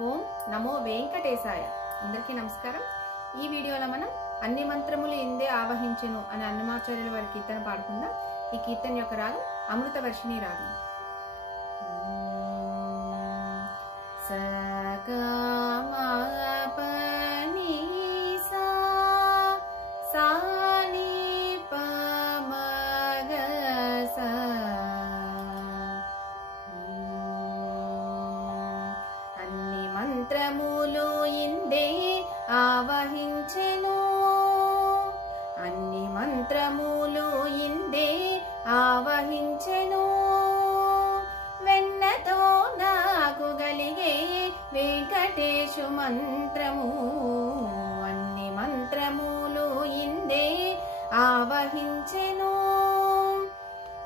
ఓం నమో వెంకటేశాయ. అందరికీ నమస్కారం. ఈ వీడియోలో మనం అన్ని మంత్రములు ఇందే ఆవహించెను అనే అన్నమాచార్యుల వారి కీర్తన పాడుకుందాం. ఈ కీర్తన యొక్క రాగం అమృత వర్షిణి రాగం. మంత్రములు ఇందే ఆవహించెను, అన్ని మంత్రములు ఇందే ఆవహించెను. వెన్నతో నాకు గలిగే వెంకటేశు మంత్రము, అన్ని మంత్రములు ఇందే ఆవహించెను.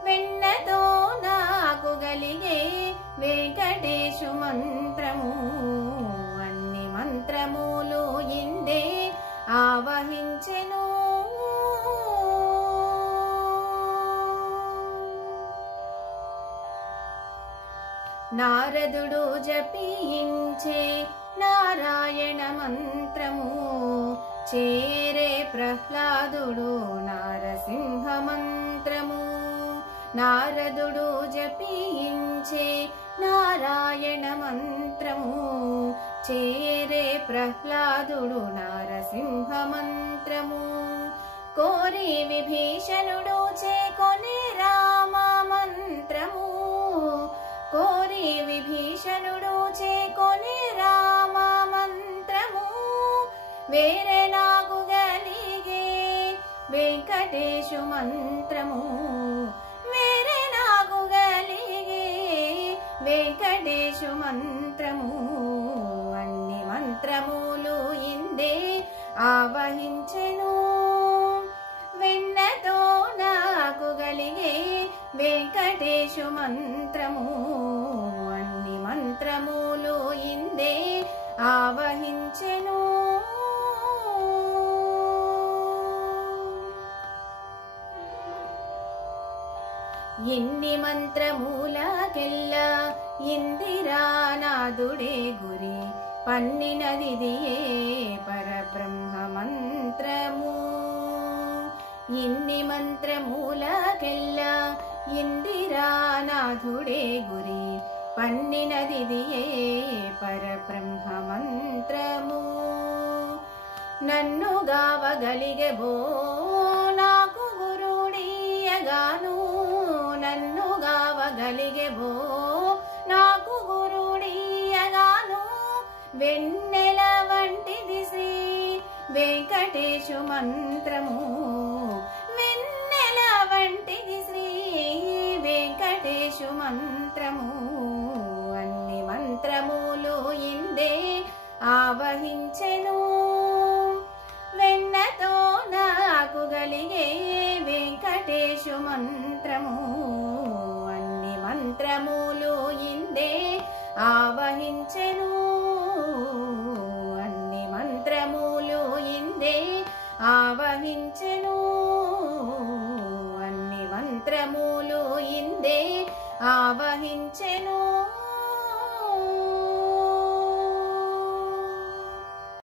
వెన్నతో నాకు గలిగే వెంకటేశు మంత్రము, అన్ని మంత్రములు ఇందే ఆవహించెను. నారదుడు జపించే నారాయణ మంత్రము, చేరే ప్రహ్లాదుడు నారసింహ మంత్రము. నారదుడు జపించే నారాయణ మంత్రము, చేరే ప్రహ్లాదుడు నారసింహ మంత్రము. కోరి విభీషణుడు చేకొనే రామ మంత్రము, కోరి విభీషణుడు చేకొనే రామ మంత్రము. వేరే నాకు గలిగే వెంకటేశు మంత్రము, వేరే నాకు గలిగే వెంకటేశు మంత్రము. అన్ని మంత్రములు ఇందే ఆవహించెను. వెన్నతో నాకు గలిగే వెంకటేశు మంత్రము, అన్ని మంత్రములు ఇందే ఆవహించెను. ఎన్ని మంత్రములకెల్లా ఇందిరానాథుడే గురి, పన్నినదిదియే పరబ్రహ్మ మంత్రము. ఎన్ని మంత్రములకెల్లా ఇందిరానాథుడే గురి, పన్నినదిదియే పరబ్రహ్మ మంత్రము. నన్ను గావగలిగెబో నాకు గురుడీయగాను, నన్ను గావగలిగెబో నాకు గురుడీయగాను. వెన్నెల వంటిది శ్రీ వెంకటేశు మంత్రము, వెన్నెల వంటిది శ్రీ వెంకటేశు మంత్రము. అన్ని మంత్రములు ఇందే ఆవహించెను. వెన్నతో నాకు గలిగే వెంకటేశు మంత్రము, అన్ని మంత్రములు ఇందే ఆవహించెను. అన్ని మంత్రములు ఇందే ఆవహించెను. అన్ని మంత్రములు ఇందే ఆవహించెను.